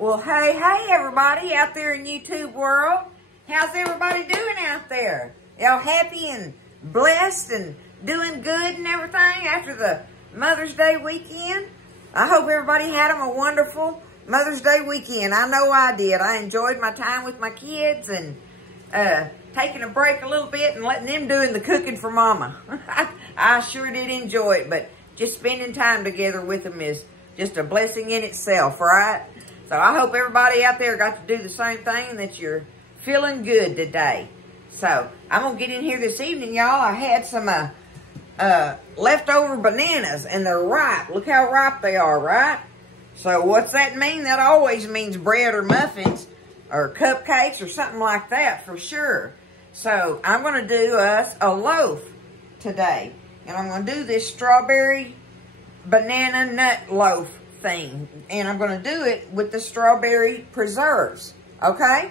Well, hey, everybody out there in YouTube world. How's everybody doing out there? Y'all happy and blessed and doing good and everything after the Mother's Day weekend? I hope everybody had them a wonderful Mother's Day weekend. I know I did. I enjoyed my time with my kids and taking a break a little bit and letting them doing the cooking for Mama. I sure did enjoy it, but just spending time together with them is just a blessing in itself, right? So I hope everybody out there got to do the same thing, that you're feeling good today. So I'm going to get in here this evening, y'all. I had some leftover bananas, and they're ripe. Look how ripe they are, right? So what's that mean? That always means bread or muffins or cupcakes or something like that for sure. So I'm going to do us a loaf today. And I'm going to do this strawberry banana nut loaf thing, and I'm going to do it with the strawberry preserves, okay?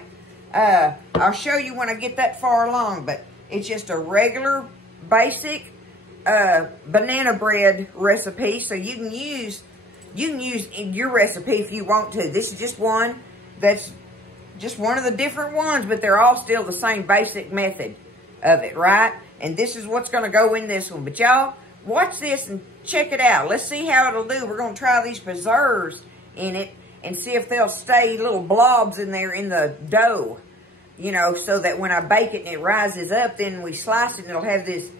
I'll show you when I get that far along, but it's just a regular basic banana bread recipe, so you can use your recipe if you want to. This is just one that's just one of the different ones, but they're all still the same basic method of it, right? And this is what's going to go in this one. But y'all, watch this and check it out. Let's see how it'll do. We're going to try these preserves in it and see if they'll stay little blobs in there in the dough. You know, so that when I bake it and it rises up, then we slice it and it'll have this,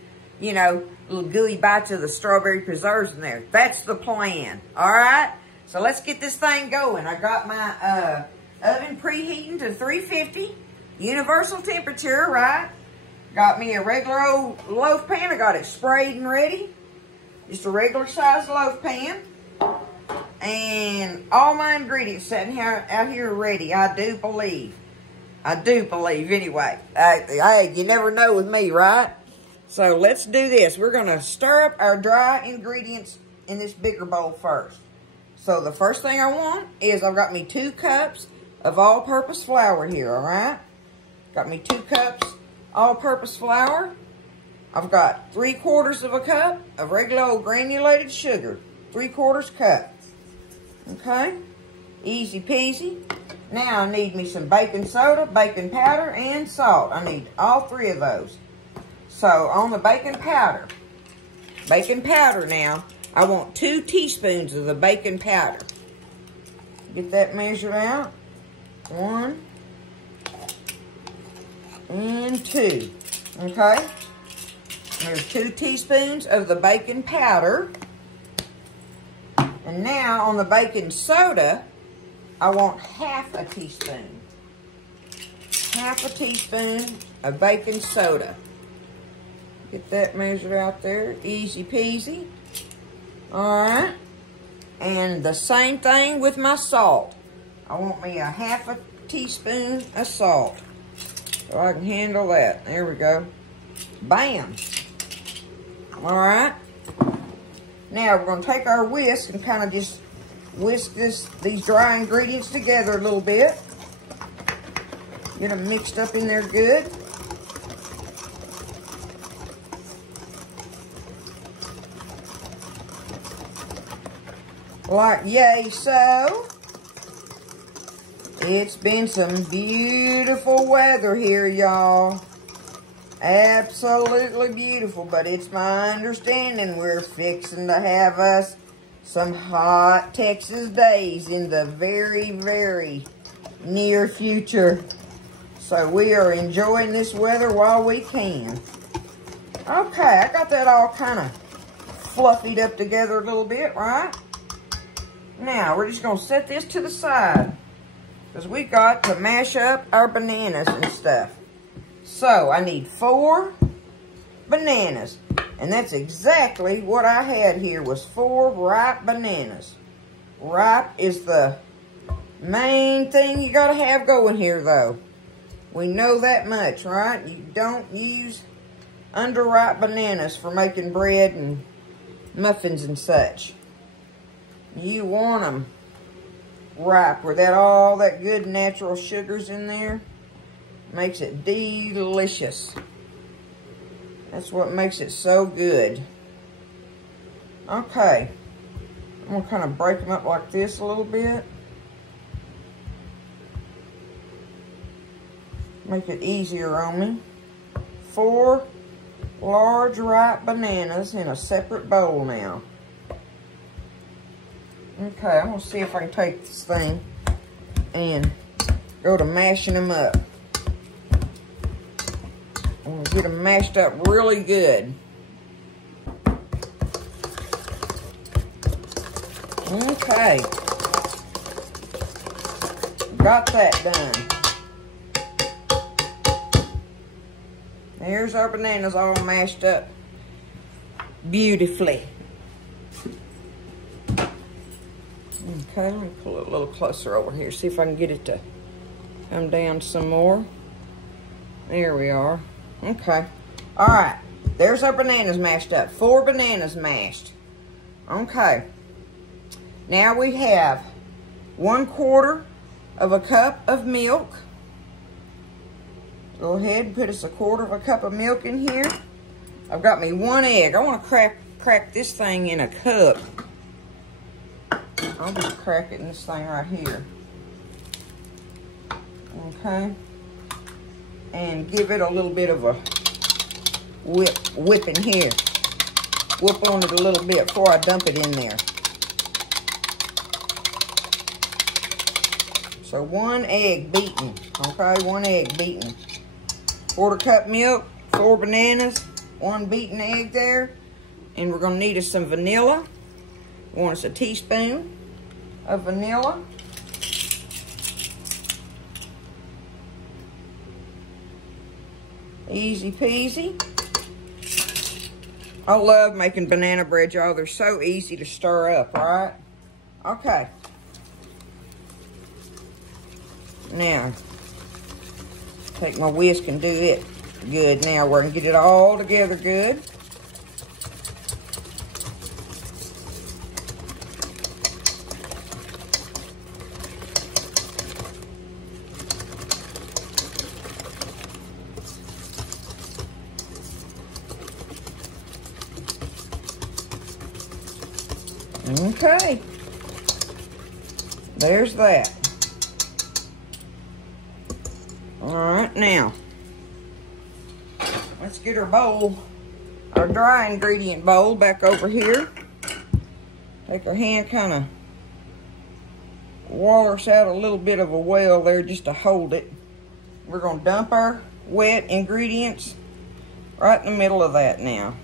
you know, little gooey bites of the strawberry preserves in there. That's the plan. All right? So let's get this thing going. I got my oven preheating to 350. Universal temperature, right? Got me a regular old loaf pan. I got it sprayed and ready. Just a regular size loaf pan. And all my ingredients sitting here out here ready, I do believe. Anyway. Hey, you never know with me, right? So let's do this. We're going to stir up our dry ingredients in this bigger bowl first. So the first thing I want is I've got me 2 cups of all-purpose flour here, all right? Got me 2 cups all-purpose flour. I've got 3/4 of a cup of regular old granulated sugar. 3/4 cup. Okay? Easy peasy. Now I need me some baking soda, baking powder, and salt. I need all 3 of those. So on the baking powder now, I want 2 teaspoons of the baking powder. Get that measured out. 1 and 2. Okay? There's 2 teaspoons of the baking powder. And now on the baking soda, I want 1/2 teaspoon. 1/2 teaspoon of baking soda. Get that measured out there. Easy peasy. Alright. And the same thing with my salt. I want me a 1/2 teaspoon of salt. So I can handle that. There we go. Bam. Alright. Now we're going to take our whisk and kind of just whisk these dry ingredients together a little bit. Get them mixed up in there good. Like yay so. It's been some beautiful weather here, y'all. Absolutely beautiful, but it's my understanding we're fixing to have us some hot Texas days in the very, very near future. So we are enjoying this weather while we can. Okay, I got that all kind of fluffied up together a little bit, right? Now, we're just going to set this to the side, because we got to mash up our bananas and stuff. So, I need 4 bananas. And that's exactly what I had here, was 4 ripe bananas. Ripe is the main thing you got to have going here, though. We know that much, right? You don't use underripe bananas for making bread and muffins and such. You want them ripe, where all that good natural sugar's in there. Makes it delicious. That's what makes it so good. Okay. I'm going to kind of break them up like this a little bit. Make it easier on me. 4 large ripe bananas in a separate bowl now. Okay, I'm gonna see if I can take this thing and go to mashing them up. I'm gonna get them mashed up really good. Okay. Got that done. Here's our bananas all mashed up beautifully. Okay, let me pull it a little closer over here, see if I can get it to come down some more. There we are. Okay. All right. There's our bananas mashed up. 4 bananas mashed. Okay. Now we have 1/4 of a cup of milk. Go ahead and put us 1/4 cup of milk in here. I've got me 1 egg. I want to crack this thing in a cup. I'll just crack it in this thing right here. Okay. And give it a little bit of a whip in here. Whip on it a little bit before I dump it in there. So 1 egg beaten, okay? 1 egg beaten. 1/4 cup milk, 4 bananas, 1 beaten egg there. And we're gonna need us some vanilla. We want us a teaspoon of vanilla. Easy peasy. I love making banana bread, y'all. They're so easy to stir up, right? Okay. Now, take my whisk and do it good. Now, we're going to get it all together good. Okay. There's that. All right, now, let's get our bowl, our dry ingredient bowl back over here. Take our hand, kind of water us out a little bit of a well there just to hold it. We're going to dump our wet ingredients right in the middle of that now.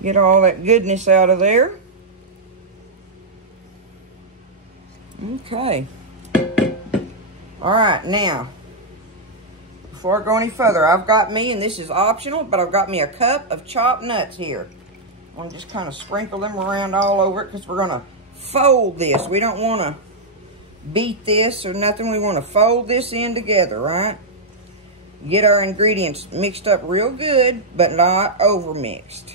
Get all that goodness out of there. Okay. All right, now, before I go any further, I've got me, and this is optional, but I've got me a cup of chopped nuts here. I'm going to just kind of sprinkle them around all over it because we're going to fold this. We don't want to beat this or nothing. We want to fold this in together, right? Get our ingredients mixed up real good, but not over mixed.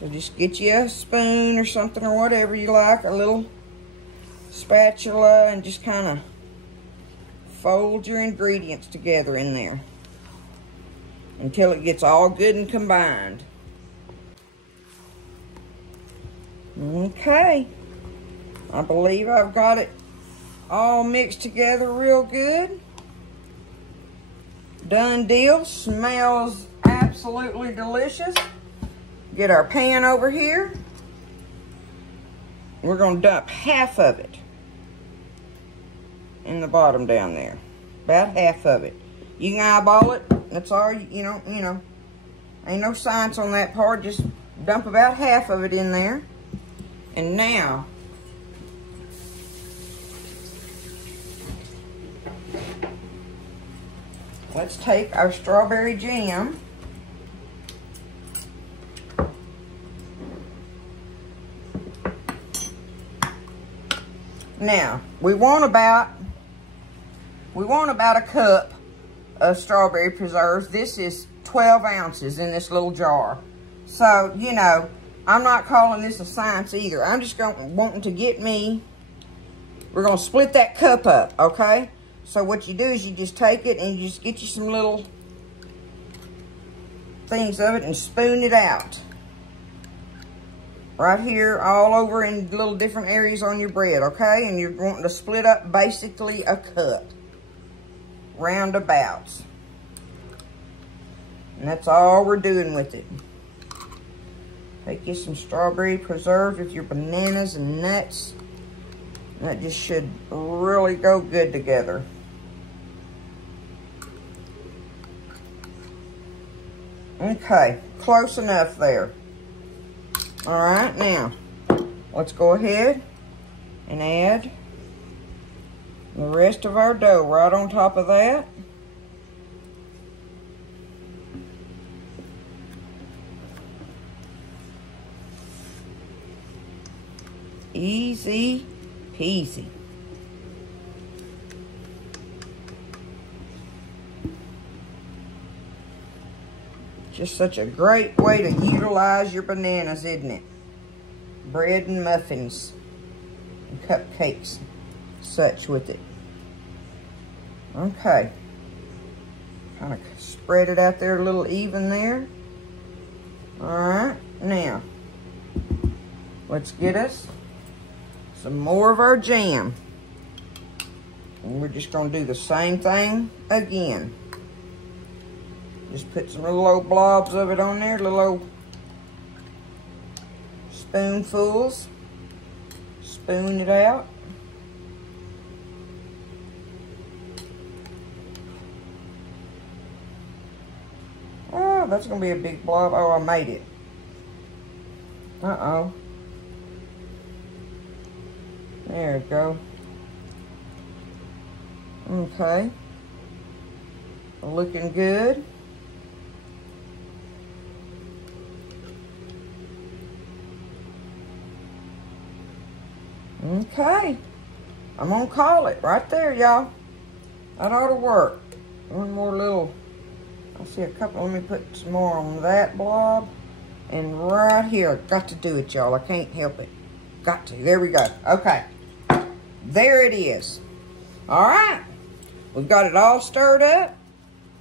So just get you a spoon or something or whatever you like, a little spatula, and just kind of fold your ingredients together in there until it gets all good and combined. Okay. I believe I've got it all mixed together real good. Done deal. Smells absolutely delicious. Get our pan over here. We're going to dump half of it in the bottom down there. About half of it. You can eyeball it. That's all, you know. Ain't no science on that part. Just dump about half of it in there. And now, let's take our strawberry jam. Now, we want about a cup of strawberry preserves. This is 12 ounces in this little jar. So, you know, I'm not calling this a science either. I'm just wanting to get me, we're going to split that cup up, okay? So what you do is you just take it and you just get you some little things of it and spoon it out. right here, all over in little different areas on your bread, okay? And you're wanting to split up basically a cup, roundabouts. And that's all we're doing with it. Take you some strawberry preserves with your bananas and nuts. That just should really go good together. Okay, close enough there. All right, now, let's go ahead and add the rest of our dough right on top of that. Easy peasy. Just such a great way to utilize your bananas, isn't it? Bread and muffins and cupcakes, such with it. Okay. Kind of spread it out there a little even there. All right, now, let's get us some more of our jam. And we're just gonna do the same thing again. Just put some little old blobs of it on there, little old spoonfuls. Spoon it out. Oh, that's gonna be a big blob. Oh, I made it. Uh-oh. There we go. Okay. Looking good. Okay. I'm gonna call it right there, y'all. That ought to work. One more little, I see a couple. Let me put some more on that blob. And right here, got to do it, y'all. I can't help it. Got to. There we go. Okay. There it is. All right. We've got it all stirred up.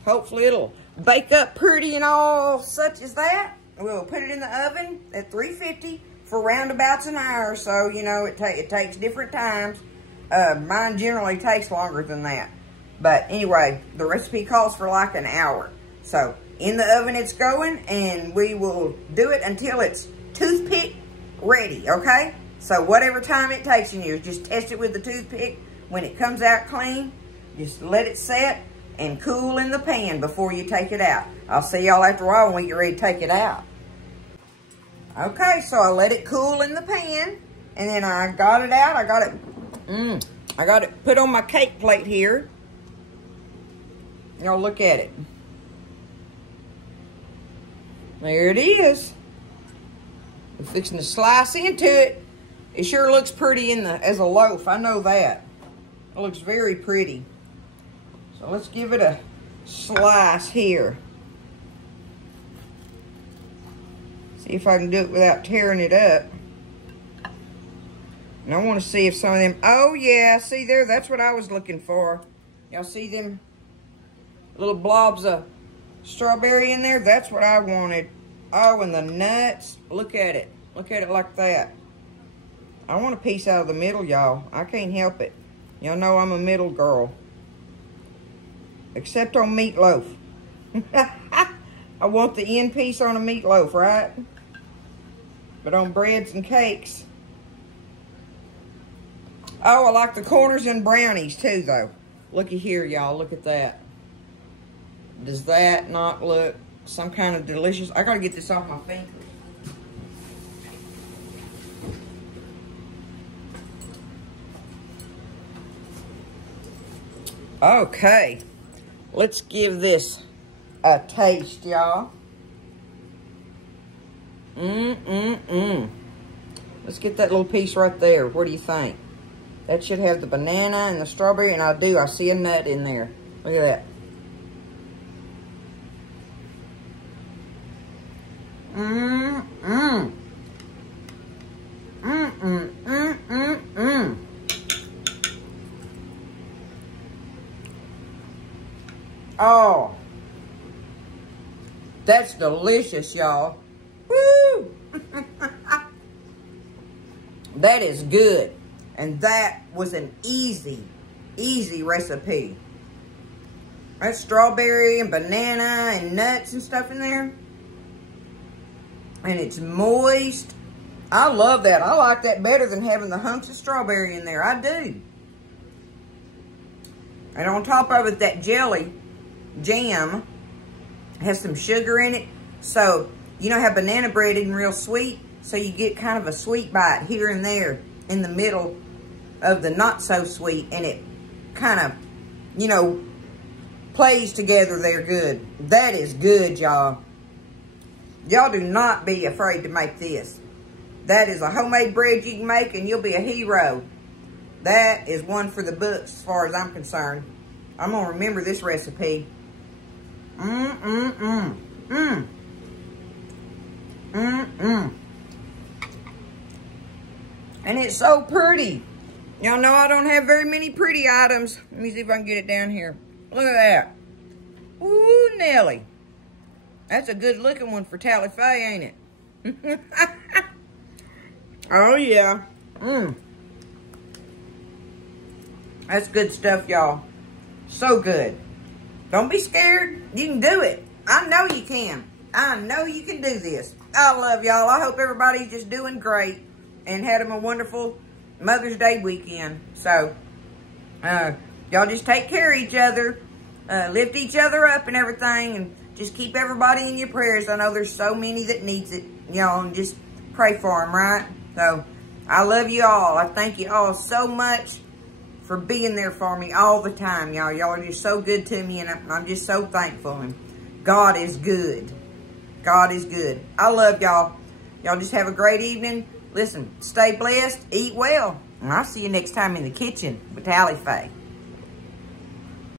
Hopefully it'll bake up pretty and all such as that. We'll put it in the oven at 350 for roundabouts an hour or so. You know, it takes different times. Mine generally takes longer than that. But anyway, the recipe calls for like an hour. So in the oven it's going, and we will do it until it's toothpick ready, okay? So whatever time it takes in you, just test it with the toothpick. When it comes out clean, just let it set and cool in the pan before you take it out. I'll see y'all after a while when we get ready to take it out. Okay, so I let it cool in the pan, and then I got it out. I got it put on my cake plate here. Y'all look at it. There it is. We're fixing to slice into it. It sure looks pretty as a loaf. I know that. It looks very pretty. So let's give it a slice here. See if I can do it without tearing it up. And I want to see if some of them, oh yeah, see there, that's what I was looking for. Y'all see them little blobs of strawberry in there? That's what I wanted. Oh, and the nuts, look at it. Look at it like that. I want a piece out of the middle, y'all. I can't help it. Y'all know I'm a middle girl. Except on meatloaf. I want the end piece on a meatloaf, right? But on breads and cakes. Oh, I like the corners and brownies too, though. Looky here, y'all. Look at that. Does that not look some kind of delicious? I gotta get this off my fingers. Okay. Let's give this a taste, y'all. Let's get that little piece right there. What do you think? That should have the banana and the strawberry, and I see a nut in there. Look at that. Oh, that's delicious, y'all. Woo! That is good. And that was an easy recipe. That's strawberry and banana and nuts and stuff in there. And it's moist. I love that. I like that better than having the hunks of strawberry in there. I do. And on top of it, that jelly jam has some sugar in it. So, you know how banana bread isn't real sweet? So you get kind of a sweet bite here and there in the middle of the not so sweet. And it kind of, you know, plays together there good. That is good, y'all. Y'all do not be afraid to make this. That is a homemade bread you can make and you'll be a hero. That is one for the books as far as I'm concerned. I'm going to remember this recipe. And it's so pretty. Y'all know I don't have very many pretty items. Let me see if I can get it down here. Look at that. Ooh, Nelly. That's a good looking one for Tally Faye, ain't it? Oh, yeah. That's good stuff, y'all. So good. Don't be scared. You can do it. I know you can. I know you can do this. I love y'all. I hope everybody's just doing great and had them a wonderful Mother's Day weekend. So, y'all just take care of each other. Lift each other up and everything. And just keep everybody in your prayers. I know there's so many that needs it. You know, and just pray for them, right? So, I love you all. I thank you all so much for being there for me all the time, y'all. Y'all are just so good to me, and I'm just so thankful. And God is good. God is good. I love y'all. Y'all just have a great evening. Listen, stay blessed, eat well, and I'll see you next time in the kitchen with Tally Faye.